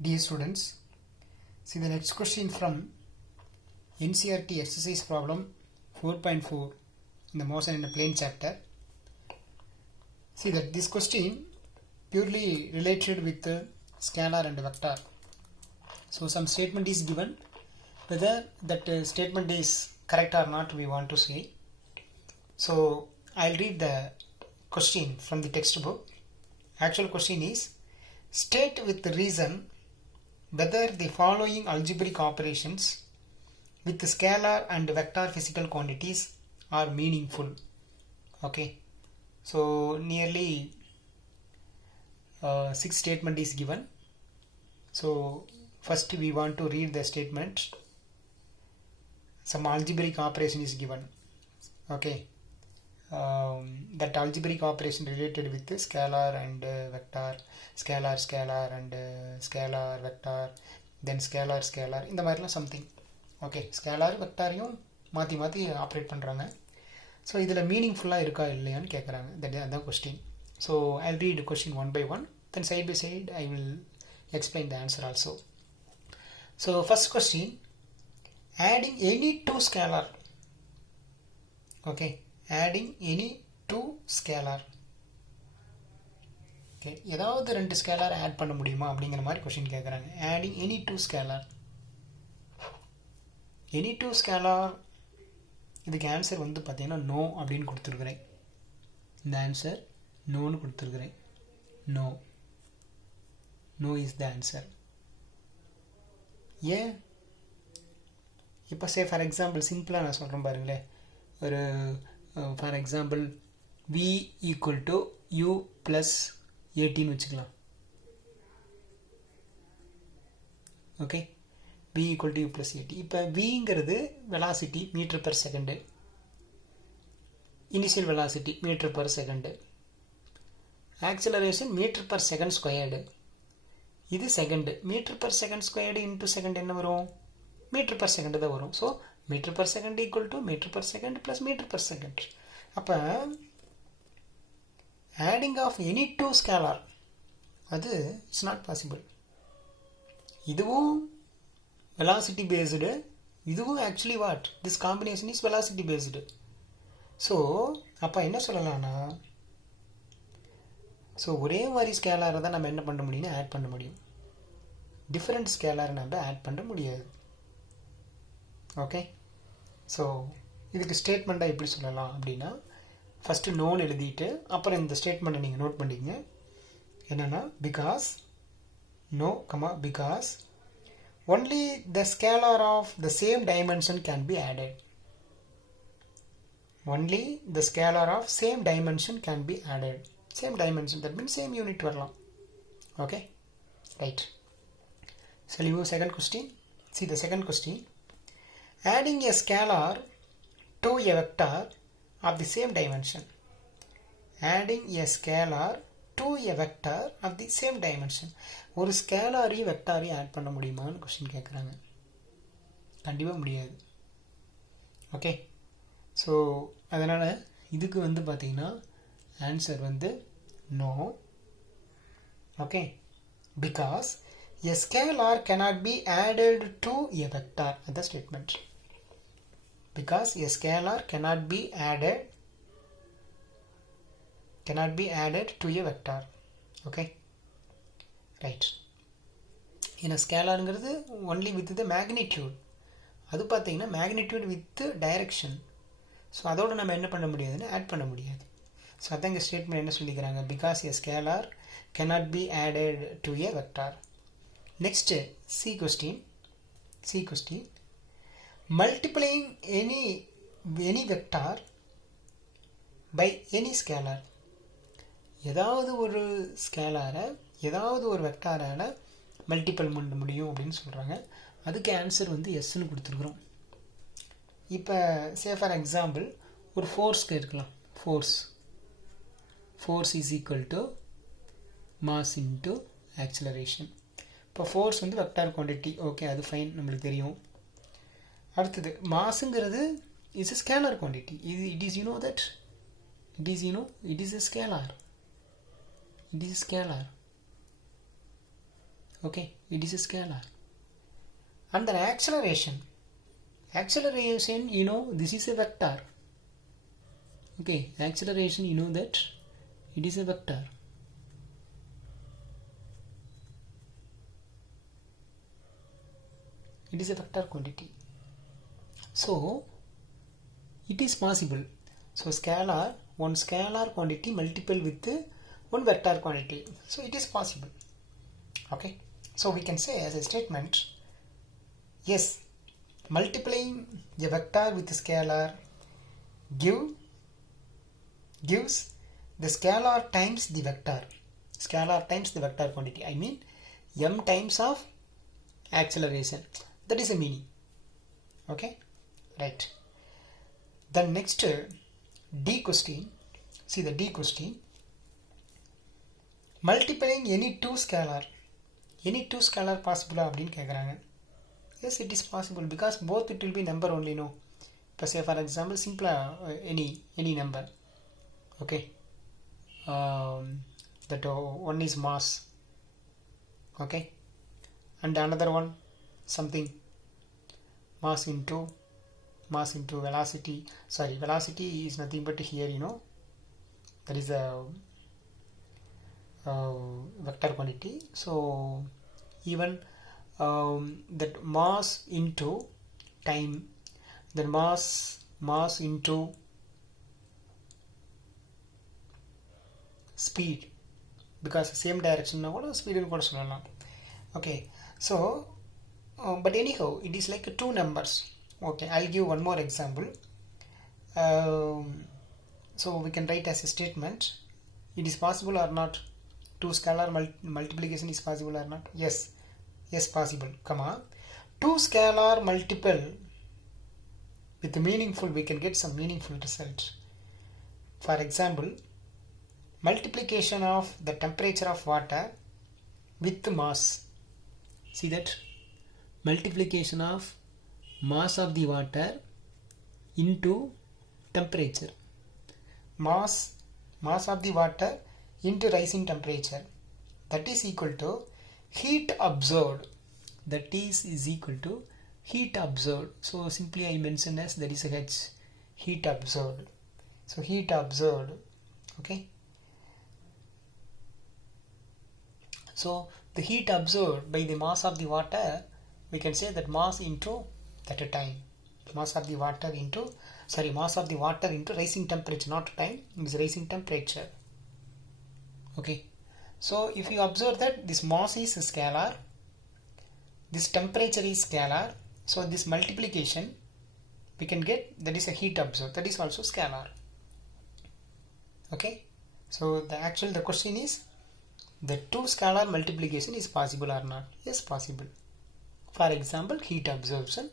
Dear students, see the next question from NCERT exercise problem 4.4 in the motion in a plane chapter. See that this question purely related with scalar and vector. So some statement is given, whether that statement is correct or not we want to say. So I'll read the question from the textbook. Actual question is, state with reason whether the following algebraic operations with scalar and vector physical quantities are meaningful. Okay, so nearly 6 statement is given. So first we want to read the statement. Some algebraic operation is given. Okay, that algebraic operation related with scalar and vector, scalar and scalar vector, then scalar இந்த மாதிரிலாம் something. Okay, scalar வெக்டாரையும் மாற்றி மாற்றி ஆப்ரேட் பண்ணுறாங்க. ஸோ இதில் மீனிங்ஃபுல்லாக இருக்கா இல்லையான்னு கேட்குறாங்க. அதுதான் question. So I read question one by one, then side by side I will explain the answer also. So first question, adding any two scalar. Okay, adding any two scalar. Okay, ஏதாவது ரெண்டு scalar add பண்ண முடியுமா அப்படிங்கிற மாதிரி கொஸ்டின் கேட்குறாங்க. adding any two scalar. Any two scalar, இதுக்கு answer வந்து பார்த்தீங்கன்னா நோ அப்படின்னு கொடுத்துருக்குறேன். இந்த ஆன்சர் நோன்னு கொடுத்துருக்குறேன். No, no is the answer. ஏன்? இப்போ சே ஃபார் எக்ஸாம்பிள் சிம்பிளாக நான் சொல்கிறேன் பாருங்களேன். ஒரு for example v equal to u plus 18 வச்சுக்கலாம். Okay, v equal to u plus 18. இப்போ vங்கிறது velocity metre per second, initial velocity metre per second, acceleration metre per second squared. இது second. Metre per second squared into second என்ன வரும்? Metre per second தான் வரும். So metre per second equal to metre per second plus metre per second. அப்போ adding of any two scalar அது it's not possible. இதுவும் velocity based, இதுவும் actually what, this combination is velocity based. So அப்போ என்ன சொல்லலாம்னா, ஸோ ஒரே மாதிரி ஸ்கேலாரை தான் நம்ம என்ன பண்ண முடியும்னா ஆட் பண்ண முடியும். டிஃப்ரெண்ட் ஸ்கேலாரை நம்ம ஆட் பண்ண முடியாது. ஓகே, ஸோ இதுக்கு ஸ்டேட்மெண்ட்டாக எப்படி சொல்லலாம் அப்படின்னா, ஃபஸ்ட்டு நோன் எழுதிட்டு அப்புறம் இந்த ஸ்டேட்மெண்ட்டை நீங்கள் நோட் பண்ணிங்க. என்னென்னா, because no comma because only the scalar of the same dimension can be added. Only the scalar of same dimension can be added. Same dimension, that means same unit வரலாம். Okay, right. So you move second question. See the second question. Adding a scalar to a vector of the same dimension. Adding a scalar to a vector of the same dimension. ஒரு ஸ்கேலாரையும் வெக்டாரையும் ஆட் பண்ண முடியுமான்னு கொஸ்டின் கேட்குறாங்க. கண்டிப்பாக முடியாது. Okay, so அதனால் இதுக்கு வந்து பார்த்தீங்கன்னா ஆன்சர் வந்து no. Okay, because a scalar cannot be added to a vector. That's the statement. Because a scalar cannot be added to a vector. Okay, right. In a scalarங்கிறது only with the magnitude. அது பார்த்தீங்கன்னா magnitude with direction. So அதோட நம்ம என்ன பண்ண முடியாதுன்னு ஆட் பண்ண முடியாது. ஸோ அதான் இங்கே ஸ்டேட்மெண்ட் என்ன சொல்லிக்கிறாங்க, because a scalar cannot be added to a vector. Next, C question. Multiplying any vector by any scalar. ஏதாவது ஒரு ஸ்கேலாரை ஏதாவது ஒரு வெக்டாரால் மல்டிபிள் பண்ண முடியும் அப்படின்னு சொல்கிறாங்க. அதுக்கு ஆன்சர் வந்து எஸ்ன்னு கொடுத்துருக்குறோம். இப்போ சே ஃபார் எக்ஸாம்பிள் ஒரு ஃபோர்ஸ்க்கு இருக்கலாம். Force is equal to mass into acceleration. இப்போ ஃபோர்ஸ் வந்து வெக்டார் குவான்டிட்டி. ஓகே, அது ஃபைன், நம்மளுக்கு தெரியும். அடுத்தது மாஸுங்கிறது is a scalar quantity. It is that it is a scalar. Okay, it is a scalar. And then acceleration, you know, this is a vector. Okay, acceleration, you know that it is a vector. It is a vector quantity. So it is possible. So scalar, one scalar quantity multiple with one vector quantity. So it is possible. Okay. So we can say as a statement, yes, multiplying the vector with the scalar gives the scalar times the vector. Scalar times the vector quantity. I mean m times of acceleration. That is the meaning. Okay. Right. The next D question. See the D question. Multiplying any two scalar possible அப்படின்னு கேட்குறாங்க. Yes, it is possible because both it will be number only, no. Say for example, simple any number. Okay. That one is mass. Okay. And another one something mass into velocity. Sorry, velocity is nothing but here, you know, that is a vector quantity. So even that mass into time, then mass into speed, because same direction na kuda speed nu kuda sollalam. Okay, so but anyhow it is like two numbers. Okay, I'll give one more example. So we can write as a statement, it is possible or not, two scalar multiplication is possible or not. Yes, possible, comma, two scalar multiple with meaningful, we can get some meaningful result. For example, multiplication of the temperature of water with mass. See that multiplication of mass of the water into temperature, mass of the water into rising temperature, that is equal to heat absorbed. That is equal to heat absorbed. So simply I mention as that is a H, heat absorbed. So heat absorbed. Okay. So the heat absorbed by the mass of the water, we can say that mass into that time. Mass of the water into rising temperature, not time, it is rising temperature. Okay. So if you observe that this mass is a scalar, this temperature is scalar, so this multiplication we can get, that is a heat absorbed, that is also scalar. Okay. So the question is, the two scalar multiplication is possible or not? Yes, possible. For example, heat absorption,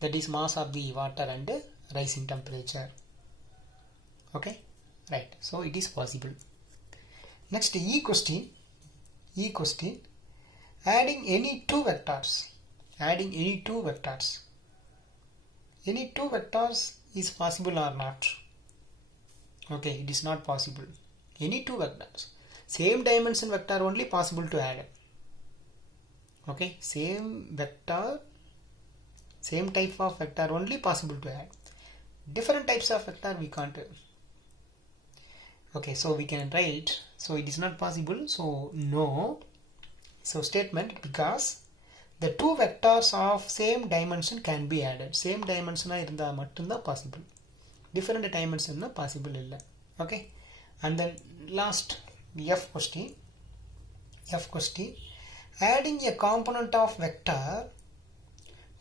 that is mass of the water and rising temperature. Okay, right. So it is possible. Next, E question. Adding any two vectors. Any two vectors is possible or not? Okay, it is not possible. Any two vectors, same dimension vector only possible to add. Okay, same vector, same type of vector only possible to add. Different types of vector we can't. Okay, so we can write, so it is not possible, so no. So statement, because the two vectors of same dimension can be added. Same dimension irundha mattumda possible, different dimension na possible illa. Okay. And then last, F question, adding a component of vector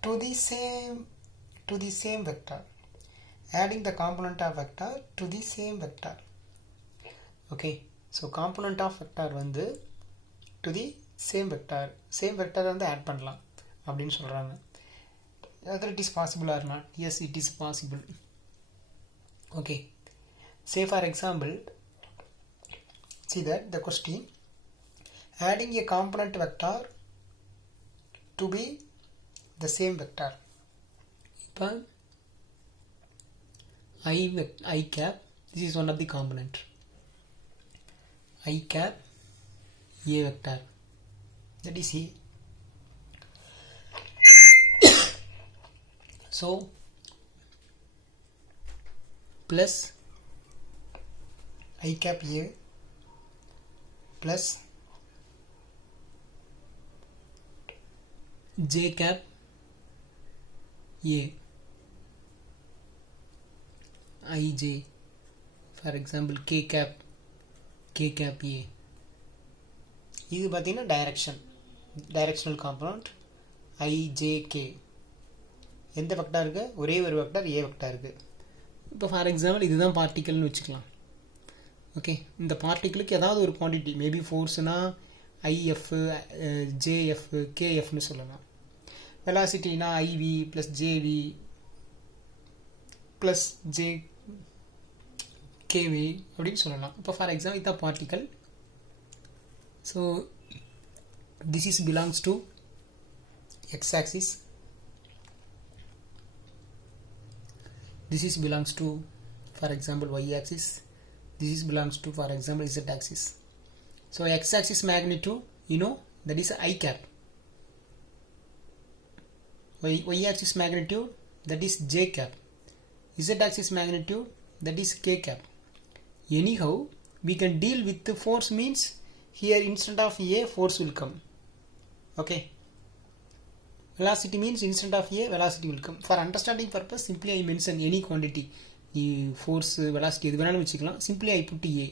to the same vector. Adding the component of vector to the same vector. Okay, so component of vector வந்து to the same vector வந்து add பண்ணலாம் அப்படின்னு சொல்றாங்க. Whether it is possible or not? Yes, it is possible. Okay, say for example, see that the question, adding a component vector to be the same vector. இப்போ I cap, this is one of the component. I cap A vector. that is A. So plus I cap A plus j cap A ij, for example k cap A. இது பார்த்தீங்கன்னா directional component ijk. எந்த வெக்டாருக்கு? ஒரே ஒரு வெக்டார் ஏ வெக்டாருக்கு. இப்போ for example இதுதான் பார்ட்டிக்கல்னு வச்சுக்கலாம். ஓகே, இந்த பார்ட்டிக்கிளுக்கு ஏதாவது ஒரு குவான்டிட்டி, மேபி ஃபோர்ஸ்னா ஐஎஃப், ஜேஎஃப், கேஎஃப்னு சொல்லலாம். வெலாசிட்டினா IV plus JV plus J KV அப்படின்னு சொல்லலாம். இப்போ ஃபார் எக்ஸாம்பிள் இதுதான் particle. So this is belongs to X axis, this is belongs to for example y axis, this is belongs to for example z axis. So x axis magnitude, you know, that is I cap. Y axis magnitude, that is j cap. Z axis magnitude, that is k cap. Anyhow, we can deal with the force, means here instead of a force will come. Okay, velocity means instead of a velocity will come. For understanding purpose, simply I mention any quantity, force, velocity எது வேணாலும் வச்சுக்கலாம். Simply I put a.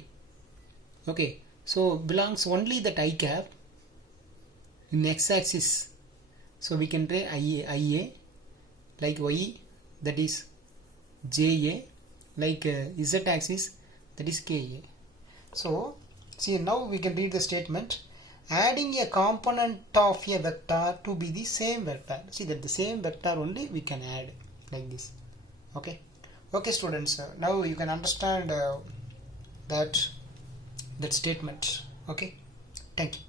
Okay, so belongs only that I cap in x axis. So we can write ia like y, that is ja, like z axis, that is ka. So see, now we can read the statement. Adding a component of a vector to be the same vector. See that the same vector only we can add like this. Okay, okay students, now you can understand that statement. Okay, thank you.